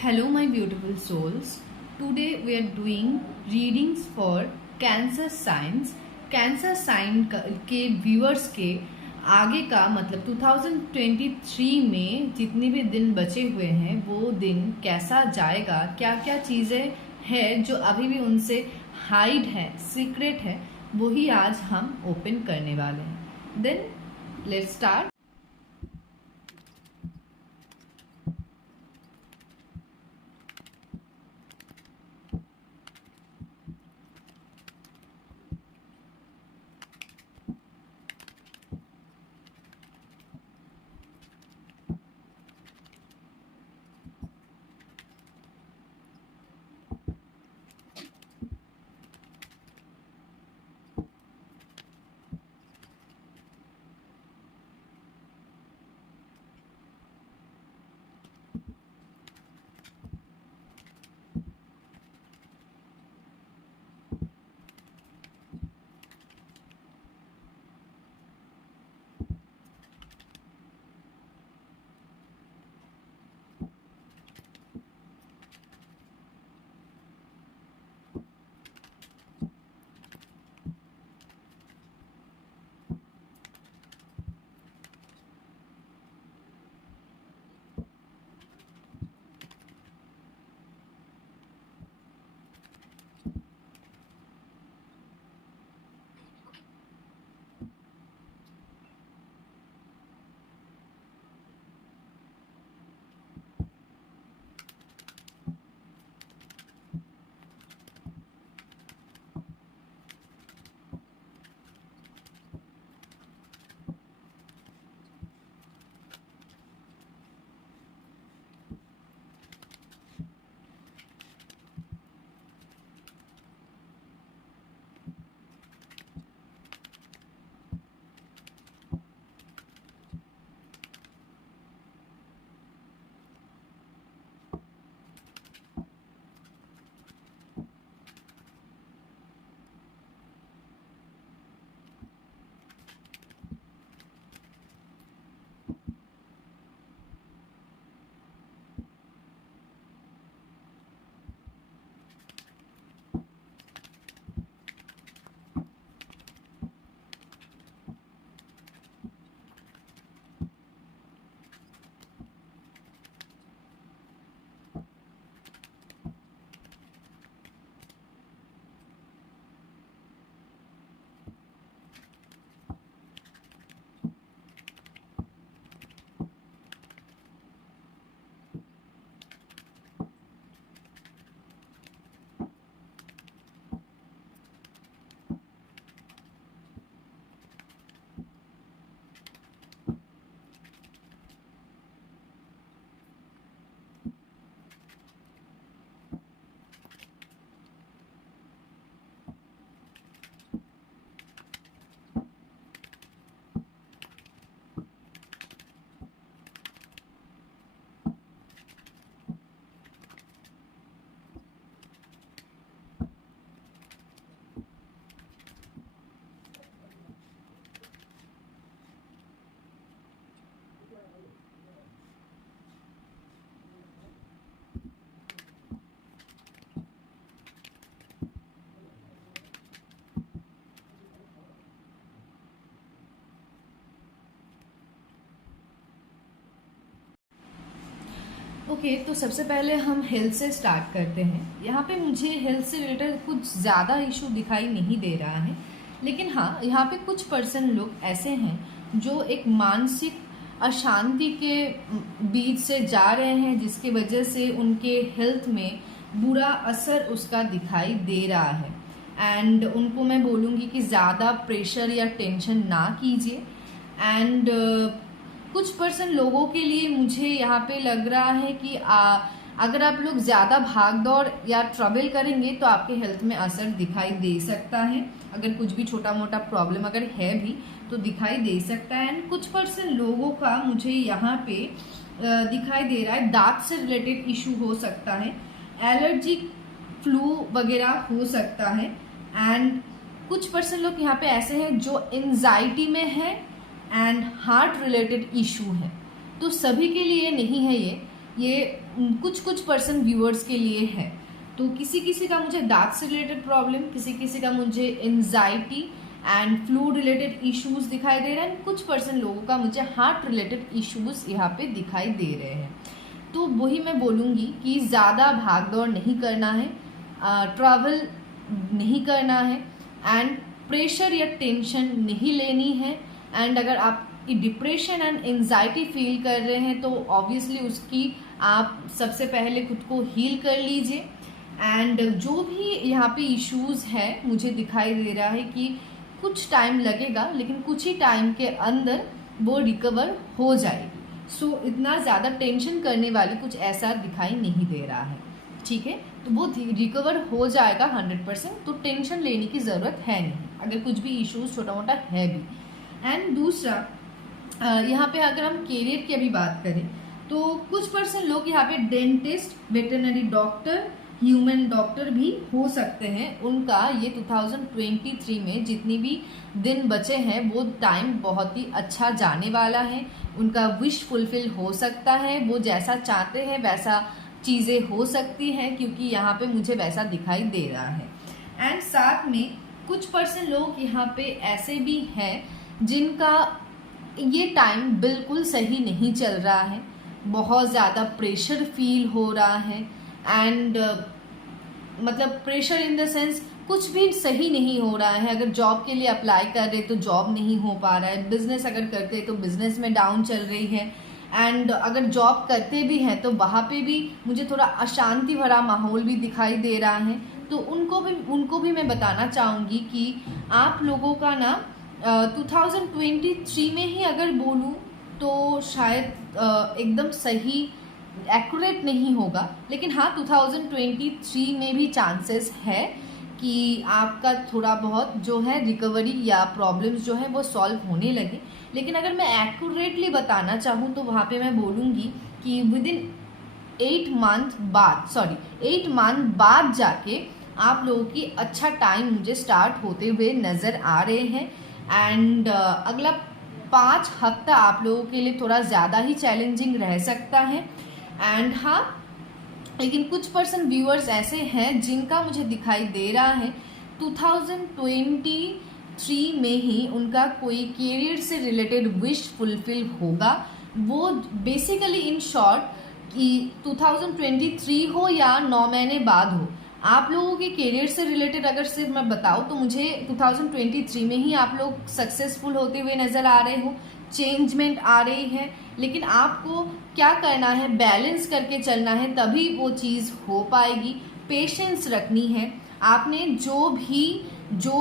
Hello, my beautiful souls. Today we are doing readings for cancer science. Cancer sign के viewers के आगे का मतलब 2023 में जितने भी दिन बचे हुए हैं वो दिन कैसा जाएगा, क्या क्या चीज़ें हैं जो अभी भी उनसे हाइड है, सीक्रेट है, वही आज हम ओपन करने वाले हैं. Then let's start. ओके, तो सबसे पहले हम हेल्थ से स्टार्ट करते हैं. यहाँ पे मुझे हेल्थ से रिलेटेड कुछ ज़्यादा इशू दिखाई नहीं दे रहा है, लेकिन हाँ, यहाँ पे कुछ पर्सन लोग ऐसे हैं जो एक मानसिक अशांति के बीच से जा रहे हैं, जिसकी वजह से उनके हेल्थ में बुरा असर उसका दिखाई दे रहा है. एंड उनको मैं बोलूँगी कि ज़्यादा प्रेशर या टेंशन ना कीजिए. एंड कुछ पर्सन लोगों के लिए मुझे यहाँ पे लग रहा है कि अगर आप लोग ज़्यादा भाग दौड़ या ट्रैवल करेंगे तो आपके हेल्थ में असर दिखाई दे सकता है. अगर कुछ भी छोटा मोटा प्रॉब्लम अगर है भी तो दिखाई दे सकता है. एंड कुछ पर्सन लोगों का मुझे यहाँ पे दिखाई दे रहा है दांत से रिलेटेड इशू हो सकता है, एलर्जिक फ्लू वगैरह हो सकता है. एंड कुछ पर्सन लोग यहाँ पे ऐसे हैं जो एंजाइटी में है एंड हार्ट रिलेटेड इशू है. तो सभी के लिए नहीं है ये, ये कुछ कुछ पर्सन व्यूअर्स के लिए है। तो किसी किसी का मुझे दांत से रिलेटेड प्रॉब्लम, किसी किसी का मुझे anxiety and flu related issues दिखाई दे रहे हैं, कुछ पर्सन लोगों का मुझे हार्ट रिलेटेड इश्यूज यहाँ पे दिखाई दे रहे हैं। तो वही मैं बोलूँगी कि ज़्यादा भाग दौड़ नहीं करना है, ट्रैवल नहीं करना है एंड प्रेशर या टेंशन नहीं लेनी है। एंड अगर आप डिप्रेशन एंड एंजाइटी फील कर रहे हैं तो ऑब्वियसली उसकी आप सबसे पहले खुद को हील कर लीजिए। एंड जो भी यहाँ पे इश्यूज है मुझे दिखाई दे रहा है कि कुछ टाइम लगेगा, लेकिन कुछ ही टाइम के अंदर वो रिकवर हो जाएगी। सो इतना ज़्यादा टेंशन करने वाली कुछ ऐसा दिखाई नहीं दे रहा है, ठीक है। तो वो रिकवर हो जाएगा 100%, तो टेंशन लेने की ज़रूरत है नहीं अगर कुछ भी इश्यूज छोटा मोटा है भी। एंड दूसरा, यहाँ पे अगर हम कैरियर की अभी बात करें तो कुछ पर्सन लोग यहाँ पे dentist, veterinary doctor, human doctor भी हो सकते हैं। उनका ये 2023 में जितनी भी दिन बचे हैं वो टाइम बहुत ही अच्छा जाने वाला है। उनका विश फुलफिल हो सकता है, वो जैसा चाहते हैं वैसा चीज़ें हो सकती हैं, क्योंकि यहाँ पे मुझे वैसा दिखाई दे रहा है। एंड साथ में कुछ पर्सन लोग यहाँ पे ऐसे भी हैं जिनका ये टाइम बिल्कुल सही नहीं चल रहा है, बहुत ज़्यादा प्रेशर फील हो रहा है एंड मतलब प्रेशर इन द सेंस कुछ भी सही नहीं हो रहा है। अगर जॉब के लिए अप्लाई कर रहे तो जॉब नहीं हो पा रहा है, बिजनेस अगर करते तो बिजनेस में डाउन चल रही है एंड अगर जॉब करते भी हैं तो वहाँ पे भी मुझे थोड़ा अशांति भरा माहौल भी दिखाई दे रहा है। तो उनको भी मैं बताना चाहूँगी कि आप लोगों का ना 2023 में ही अगर बोलूँ तो शायद एकदम सही एक्यूरेट नहीं होगा, लेकिन हाँ 2023 में भी चांसेस है कि आपका थोड़ा बहुत जो है रिकवरी या प्रॉब्लम्स जो है वो सॉल्व होने लगे। लेकिन अगर मैं एक्यूरेटली बताना चाहूँ तो वहाँ पे मैं बोलूँगी कि विदिन 8 मंथ बाद जाके आप लोगों की अच्छा टाइम मुझे स्टार्ट होते हुए नज़र आ रहे हैं। एंड अगला 5 हफ्ता आप लोगों के लिए थोड़ा ज़्यादा ही चैलेंजिंग रह सकता है। एंड हाँ, लेकिन कुछ पर्सन व्यूअर्स ऐसे हैं जिनका मुझे दिखाई दे रहा है 2023 में ही उनका कोई कैरियर से रिलेटेड विश फुलफिल होगा। वो बेसिकली इन शॉर्ट कि 2023 हो या 9 महीने बाद हो, आप लोगों के कैरियर से रिलेटेड अगर सिर्फ मैं बताऊँ तो मुझे 2023 में ही आप लोग सक्सेसफुल होते हुए नज़र आ रहे हो, चेंजमेंट आ रही है। लेकिन आपको क्या करना है, बैलेंस करके चलना है, तभी वो चीज़ हो पाएगी। पेशेंस रखनी है। आपने जो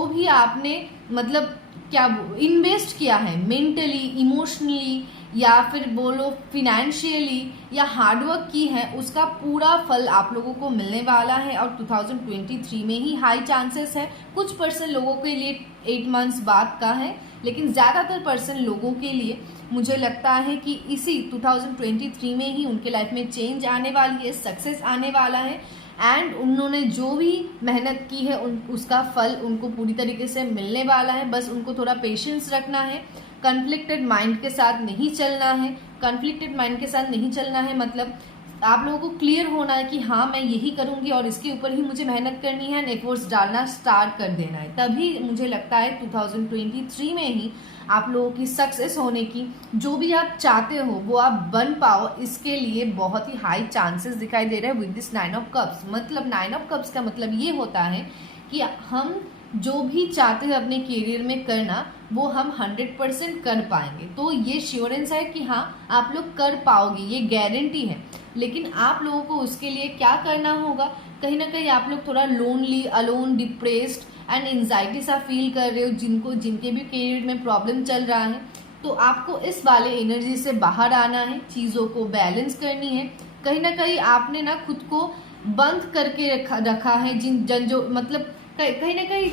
भी आपने मतलब क्या इन्वेस्ट किया है मेंटली, इमोशनली या फिर बोलो फिनेंशियली या हार्डवर्क की है, उसका पूरा फल आप लोगों को मिलने वाला है और 2023 में ही हाई चांसेस है। कुछ पर्सन लोगों के लिए 8 मंथ्स बाद का है, लेकिन ज़्यादातर पर्सन लोगों के लिए मुझे लगता है कि इसी 2023 में ही उनके लाइफ में चेंज आने वाली है, सक्सेस आने वाला है एंड उन्होंने जो भी मेहनत की है उसका फल उनको पूरी तरीके से मिलने वाला है। बस उनको थोड़ा पेशेंस रखना है, कन्फ्लिक्टेड माइंड के साथ नहीं चलना है। कन्फ्लिक्टेड माइंड के साथ नहीं चलना है मतलब आप लोगों को क्लियर होना है कि हाँ मैं यही करूँगी और इसके ऊपर ही मुझे मेहनत करनी है, एफर्ट्स डालना स्टार्ट कर देना है। तभी मुझे लगता है 2023 में ही आप लोगों की सक्सेस होने की, जो भी आप चाहते हो वो आप बन पाओ, इसके लिए बहुत ही हाई चांसेस दिखाई दे रहे हैं विद दिस 9 ऑफ कप्स। मतलब 9 ऑफ कप्स का मतलब ये होता है कि हम जो भी चाहते हैं अपने करियर में करना वो हम 100% कर पाएंगे। तो ये श्योरेंस है कि हाँ आप लोग कर पाओगे, ये गारंटी है। लेकिन आप लोगों को उसके लिए क्या करना होगा, कहीं ना कहीं आप लोग थोड़ा lonely, alone, depressed and anxiety सा फील कर रहे हो, जिनके भी करियर में प्रॉब्लम चल रहा है, तो आपको इस वाले एनर्जी से बाहर आना है, चीज़ों को बैलेंस करनी है। कहीं ना कहीं आपने ना खुद को बंद करके रखा है जो मतलब कहीं ना कहीं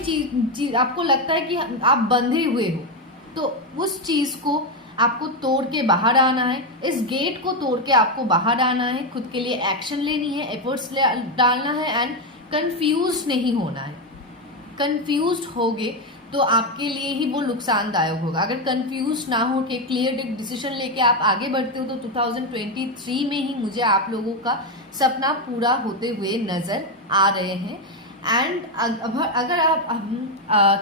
चीज आपको लगता है कि आप बंधे हुए हो, तो उस चीज़ को आपको तोड़ के बाहर आना है। इस गेट को तोड़ के आपको बाहर आना है, खुद के लिए एक्शन लेनी है, एफर्ट्स डालना है एंड कंफ्यूज नहीं होना है। कंफ्यूज्ड होगे तो आपके लिए ही वो नुकसानदायक होगा। अगर कंफ्यूज ना हो के क्लियर डिसीजन लेके आप आगे बढ़ते हो तो 2023 में ही मुझे आप लोगों का सपना पूरा होते हुए नज़र आ रहे हैं। एंड अगर आप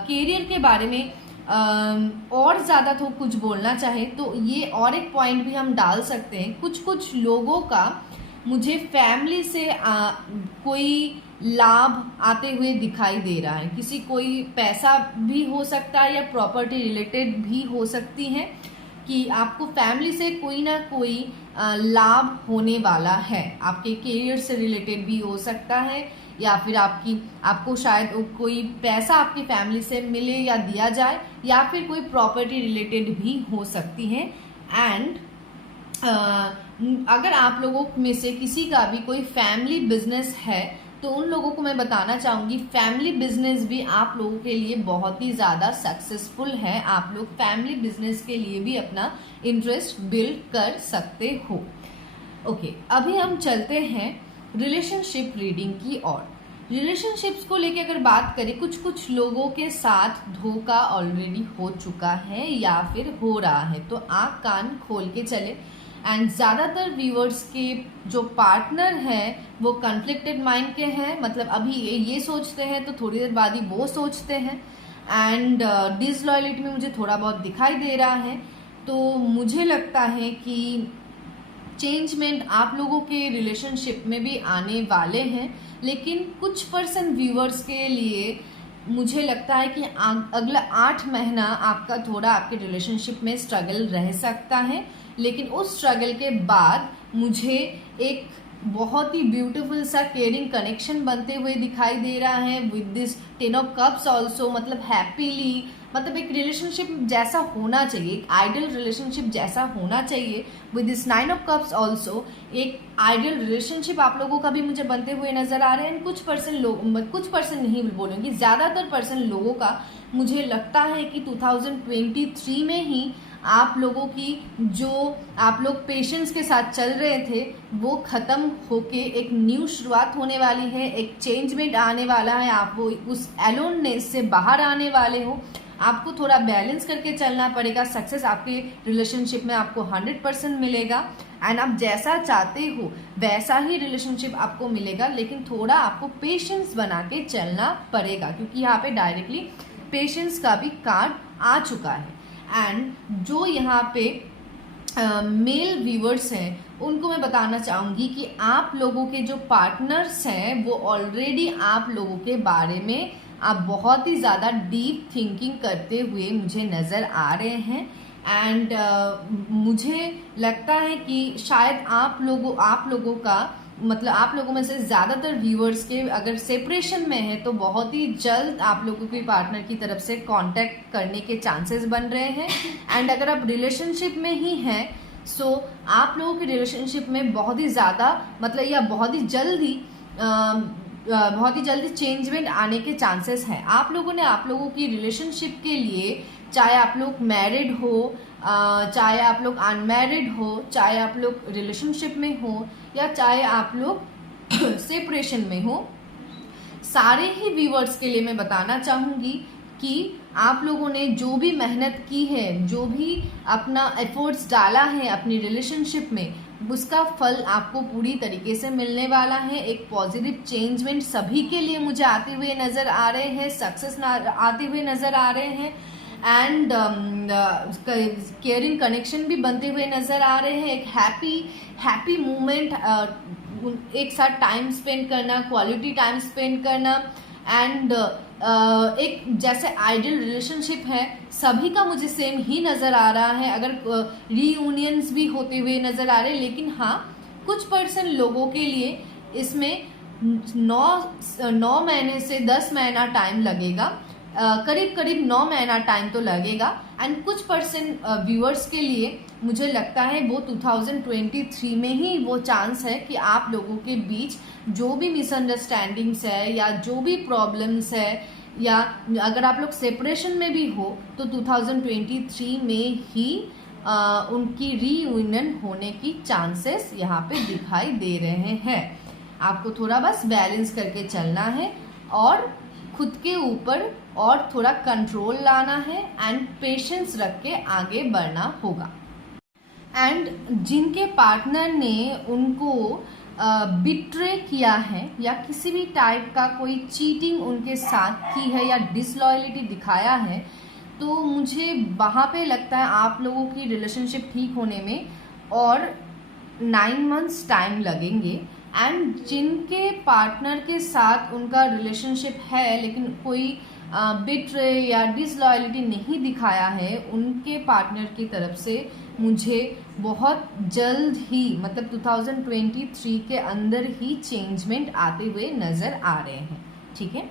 कैरियर के बारे में और ज़्यादा तो कुछ बोलना चाहे तो ये और एक पॉइंट भी हम डाल सकते हैं। कुछ लोगों का मुझे फैमिली से कोई लाभ आते हुए दिखाई दे रहा है। किसी कोई पैसा भी हो सकता है या प्रॉपर्टी रिलेटेड भी हो सकती है कि आपको फैमिली से कोई ना कोई लाभ होने वाला है। आपके करियर से रिलेटेड भी हो सकता है या फिर आपको शायद कोई पैसा आपकी फैमिली से मिले या दिया जाए या फिर कोई प्रॉपर्टी रिलेटेड भी हो सकती है। एंड अगर आप लोगों में से किसी का भी कोई फैमिली बिजनेस है तो उन लोगों को मैं बताना चाहूँगी फैमिली बिजनेस भी आप लोगों के लिए बहुत ही ज़्यादा सक्सेसफुल है। आप लोग फैमिली बिजनेस के लिए भी अपना इंटरेस्ट बिल्ड कर सकते हो। ओके, अभी हम चलते हैं रिलेशनशिप रीडिंग की ओर। रिलेशनशिप्स को लेके अगर बात करें, कुछ लोगों के साथ धोखा ऑलरेडी हो चुका है या फिर हो रहा है, तो आँख कान खोल के चले। एंड ज़्यादातर व्यूअर्स के जो पार्टनर हैं वो कन्फ्लिक्टेड माइंड के हैं, मतलब अभी ये सोचते हैं तो थोड़ी देर बाद ही वो सोचते हैं। एंड डिसलॉयल्टी में मुझे थोड़ा बहुत दिखाई दे रहा है। तो मुझे लगता है कि चेंजमेंट आप लोगों के रिलेशनशिप में भी आने वाले हैं, लेकिन कुछ पर्सन व्यूअर्स के लिए मुझे लगता है कि अगला 8 महीना आपका थोड़ा आपके रिलेशनशिप में स्ट्रगल रह सकता है। लेकिन उस स्ट्रगल के बाद मुझे एक बहुत ही ब्यूटीफुल सा केयरिंग कनेक्शन बनते हुए दिखाई दे रहा है with this 10 of cups also. मतलब हैप्पीली, मतलब एक रिलेशनशिप जैसा होना चाहिए, एक आइडियल रिलेशनशिप जैसा होना चाहिए with this 9 of cups also. एक आइडियल रिलेशनशिप आप लोगों का भी मुझे बनते हुए नजर आ रहे हैं। कुछ पर्सन नहीं बोलूँगी, ज़्यादातर पर्सन लोगों का मुझे लगता है कि 2023 में ही आप लोगों की जो आप लोग पेशेंस के साथ चल रहे थे वो ख़त्म होके एक न्यू शुरुआत होने वाली है, एक चेंजमेंट आने वाला है। आप वो उस एलोननेस से बाहर आने वाले हो। आपको थोड़ा बैलेंस करके चलना पड़ेगा। सक्सेस आपके रिलेशनशिप में आपको 100% मिलेगा एंड आप जैसा चाहते हो वैसा ही रिलेशनशिप आपको मिलेगा, लेकिन थोड़ा आपको पेशेंस बना के चलना पड़ेगा क्योंकि यहाँ पे डायरेक्टली पेशेंस का भी कार्ड आ चुका है। एंड जो यहाँ पे मेल व्यूअर्स हैं उनको मैं बताना चाहूँगी कि आप लोगों के जो पार्टनर्स हैं वो ऑलरेडी आप लोगों के बारे में आप बहुत ही ज़्यादा डीप थिंकिंग करते हुए मुझे नज़र आ रहे हैं। एंड मुझे लगता है कि शायद आप लोगों का मतलब आप लोगों में से ज़्यादातर व्यूअर्स के अगर सेपरेशन में है तो बहुत ही जल्द आप लोगों के पार्टनर की तरफ से कांटेक्ट करने के चांसेस बन रहे हैं। एंड अगर आप रिलेशनशिप में ही हैं सो आप लोगों के रिलेशनशिप में बहुत ही ज़्यादा मतलब या बहुत ही जल्दी चेंजमेंट आने के चांसेस हैं। आप लोगों ने आप लोगों की रिलेशनशिप के लिए, चाहे आप लोग मैरिड हो, चाहे आप लोग अनमैरिड हो, चाहे आप लोग रिलेशनशिप में हो या चाहे आप लोग सेपरेशन में हो, सारे ही व्यूअर्स के लिए मैं बताना चाहूँगी कि आप लोगों ने जो भी मेहनत की है, जो भी अपना एफर्ट्स डाला है अपनी रिलेशनशिप में, उसका फल आपको पूरी तरीके से मिलने वाला है। एक पॉजिटिव चेंजमेंट सभी के लिए मुझे आते हुए नज़र आ रहे हैं, सक्सेस आते हुए नज़र आ रहे हैं। एंड केयरिंग कनेक्शन भी बनते हुए नज़र आ रहे हैं। एक हैप्पी मोमेंट, एक साथ टाइम स्पेंड करना, क्वालिटी टाइम स्पेंड करना। एंड एक जैसे आइडियल रिलेशनशिप है सभी का मुझे सेम ही नज़र आ रहा है। अगर रीयूनियंस भी होते हुए नज़र आ रहे हैं, लेकिन हाँ कुछ पर्सन लोगों के लिए इसमें 9 महीने से 10 महीना टाइम लगेगा, करीब 9 महीना टाइम तो लगेगा। एंड कुछ पर्सन व्यूअर्स के लिए मुझे लगता है वो 2023 में ही वो चांस है कि आप लोगों के बीच जो भी मिसअंडरस्टैंडिंग्स है या जो भी प्रॉब्लम्स है या अगर आप लोग सेपरेशन में भी हो तो 2023 में ही उनकी रीयूनियन होने की चांसेस यहाँ पे दिखाई दे रहे हैं। आपको थोड़ा बस बैलेंस करके चलना है और खुद के ऊपर और थोड़ा कंट्रोल लाना है एंड पेशेंस रख के आगे बढ़ना होगा। एंड जिनके पार्टनर ने उनको बिट्रे किया है या किसी भी टाइप का कोई चीटिंग उनके साथ की है या डिसलॉयलिटी दिखाया है, तो मुझे वहाँ पे लगता है आप लोगों की रिलेशनशिप ठीक होने में और 9 मंथ्स टाइम लगेंगे। एंड जिनके पार्टनर के साथ उनका रिलेशनशिप है लेकिन कोई बिट्रे या डिसलॉयलिटी नहीं दिखाया है, उनके पार्टनर की तरफ से मुझे बहुत जल्द ही मतलब 2023 के अंदर ही चेंजमेंट आते हुए नज़र आ रहे हैं। ठीक है,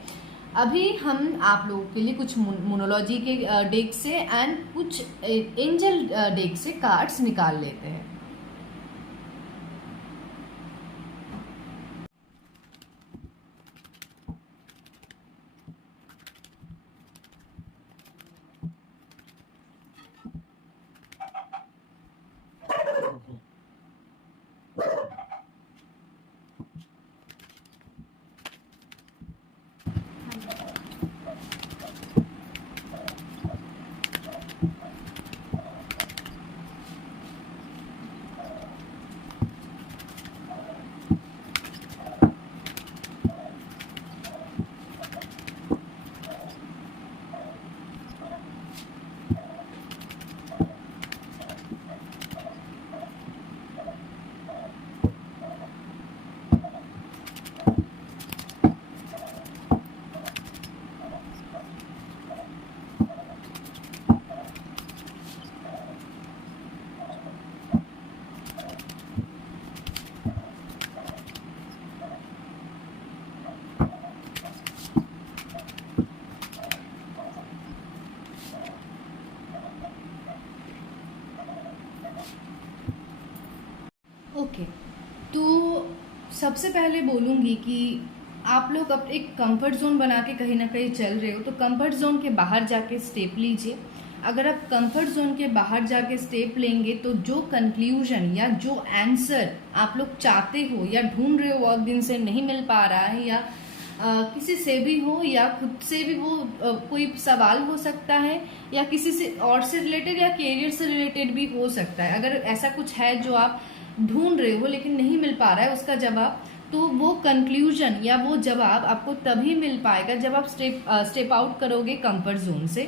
अभी हम आप लोगों के लिए कुछ मोनोलॉजी के डेक से एंड कुछ एंजल डेक से कार्ड्स निकाल लेते हैं। ओके, तो सबसे पहले बोलूँगी कि आप लोग अब एक कंफर्ट जोन बना के कहीं ना कहीं चल रहे हो, तो कंफर्ट जोन के बाहर जाके स्टेप लीजिए। अगर आप कंफर्ट जोन के बाहर जाके स्टेप लेंगे तो जो कंक्लूजन या जो आंसर आप लोग चाहते हो या ढूंढ रहे हो बहुत दिन से नहीं मिल पा रहा है, या किसी से भी हो या खुद से भी वो कोई सवाल हो सकता है या किसी से और से रिलेटेड या कैरियर से रिलेटेड भी हो सकता है। अगर ऐसा कुछ है जो आप ढूंढ रहे हो लेकिन नहीं मिल पा रहा है उसका जवाब, तो वो कंक्लूजन या वो जवाब आपको तभी मिल पाएगा जब आप स्टेप आउट करोगे कंफर्ट जोन से।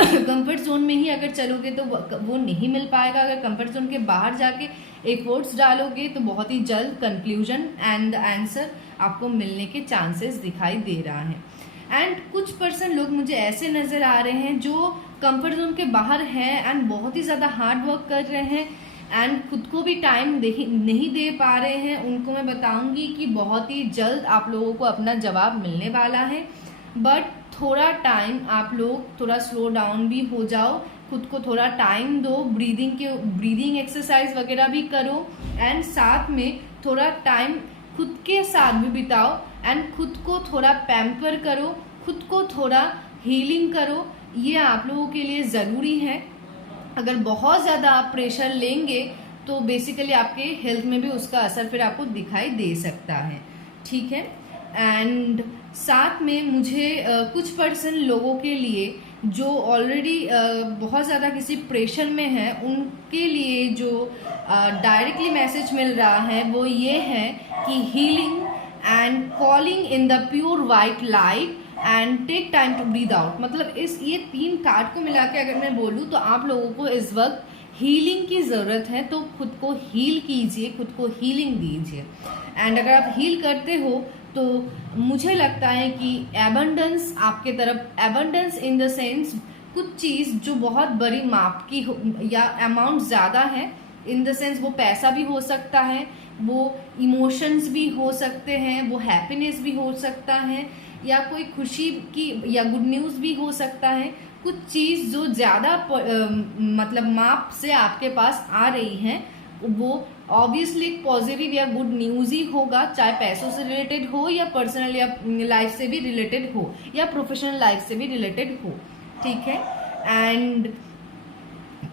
कंफर्ट जोन में ही अगर चलोगे तो वो नहीं मिल पाएगा। अगर कंफर्ट जोन के बाहर जाके एफर्ट्स डालोगे तो बहुत ही जल्द कंक्लूजन एंड आंसर आपको मिलने के चांसेस दिखाई दे रहा है। एंड कुछ पर्सन लोग मुझे ऐसे नजर आ रहे हैं जो कंफर्ट जोन के बाहर हैं एंड बहुत ही ज्यादा हार्ड वर्क कर रहे हैं एंड खुद को भी टाइम नहीं दे पा रहे हैं। उनको मैं बताऊंगी कि बहुत ही जल्द आप लोगों को अपना जवाब मिलने वाला है, बट थोड़ा टाइम आप लोग थोड़ा स्लो डाउन भी हो जाओ, खुद को थोड़ा टाइम दो, ब्रीदिंग एक्सरसाइज वगैरह भी करो एंड साथ में थोड़ा टाइम खुद के साथ भी बिताओ एंड खुद को थोड़ा पैम्पर करो, खुद को थोड़ा हीलिंग करो। ये आप लोगों के लिए ज़रूरी है। अगर बहुत ज़्यादा आप प्रेशर लेंगे तो बेसिकली आपके हेल्थ में भी उसका असर फिर आपको दिखाई दे सकता है। ठीक है, एंड साथ में मुझे कुछ पर्सन लोगों के लिए जो ऑलरेडी बहुत ज़्यादा किसी प्रेशर में है, उनके लिए जो डायरेक्टली मैसेज मिल रहा है वो ये है कि healing and calling in the pure white light and take time to breathe out. मतलब ये 3 कार्ड को मिला के अगर मैं बोलूँ तो आप लोगों को इस वक्त हीलिंग की ज़रूरत है, तो खुद को हील कीजिए, खुद को हीलिंग दीजिए। एंड अगर आप हील करते हो तो मुझे लगता है कि एबंडेंस आपके तरफ, एबंडेंस इन द सेंस कुछ चीज़ जो बहुत बड़ी माप की हो या अमाउंट ज़्यादा है, इन द सेंस वो पैसा भी हो सकता है, वो इमोशंस भी हो सकते हैं, वो हैप्पीनेस भी हो सकता है, या कोई खुशी की या गुड न्यूज़ भी हो सकता है। कुछ चीज़ जो ज़्यादा मतलब माप से आपके पास आ रही है वो ऑब्वियसली एक पॉजिटिव या गुड न्यूज़ ही होगा, चाहे पैसों से रिलेटेड हो या पर्सनल या लाइफ से भी रिलेटेड हो या प्रोफेशनल लाइफ से भी रिलेटेड हो। ठीक है, एंड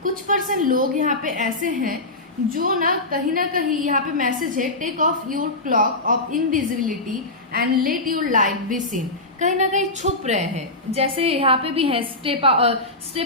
कुछ पर्सन लोग यहाँ पे ऐसे हैं जो ना कहीं यहाँ पे मैसेज है, take off your cloak of invisibility and let your light be seen. कहीं ना कहीं छुप रहे हैं, जैसे यहाँ पे भी है step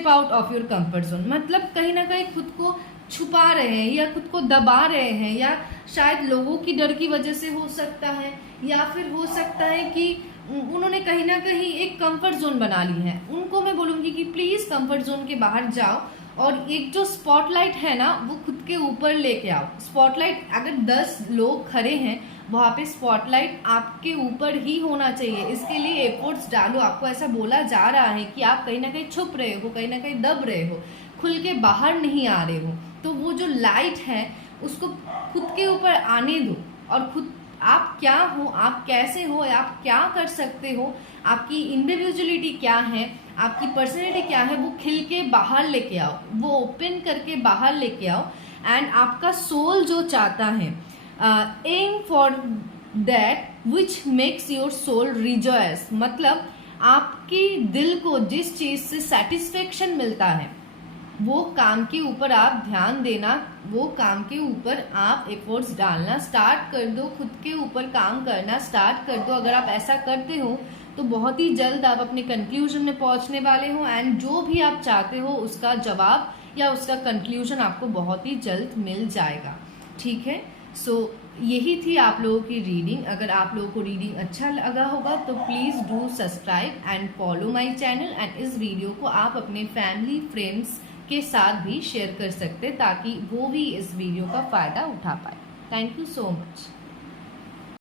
out of your comfort zone, मतलब कहीं ना कहीं खुद को छुपा रहे हैं या खुद को दबा रहे हैं, या शायद लोगों की डर की वजह से हो सकता है, या फिर हो सकता है कि उन्होंने कहीं ना कहीं एक कंफर्ट जोन बना ली है। उनको मैं बोलूँगी कि प्लीज़ कंफर्ट जोन के बाहर जाओ, और एक जो स्पॉटलाइट है ना वो खुद के ऊपर लेके आओ। स्पॉटलाइट अगर 10 लोग खड़े हैं, वहाँ पे स्पॉटलाइट आपके ऊपर ही होना चाहिए। इसके लिए एफर्ट्स डालो। आपको ऐसा बोला जा रहा है कि आप कहीं ना कहीं छुप रहे हो, कहीं ना कहीं दब रहे हो, खुल के बाहर नहीं आ रहे हो, तो वो जो लाइट है उसको खुद के ऊपर आने दो, और खुद आप क्या हो, आप कैसे हो, आप क्या कर सकते हो, आपकी इंडिविजुअलिटी क्या है, आपकी पर्सनैलिटी क्या है, वो खिल के बाहर लेके आओ, वो ओपन करके बाहर लेके आओ। एंड आपका सोल जो चाहता है, aim for that which makes your soul rejoice, मतलब आपकी दिल को जिस चीज से सेटिस्फेक्शन मिलता है वो काम के ऊपर आप ध्यान देना, वो काम के ऊपर आप एफर्ट्स डालना स्टार्ट कर दो, खुद के ऊपर काम करना स्टार्ट कर दो। अगर आप ऐसा करते हो तो बहुत ही जल्द आप अपने कंक्लूजन में पहुंचने वाले हो, एंड जो भी आप चाहते हो उसका जवाब या उसका कंक्लूजन आपको बहुत ही जल्द मिल जाएगा। ठीक है, सो यही थी आप लोगों की रीडिंग। अगर आप लोगों को रीडिंग अच्छा लगा होगा तो please do subscribe and follow my channel, and इस वीडियो को आप अपने फैमिली फ्रेंड्स के साथ भी शेयर कर सकते, ताकि वो भी इस वीडियो का फ़ायदा उठा पाए। Thank you so much.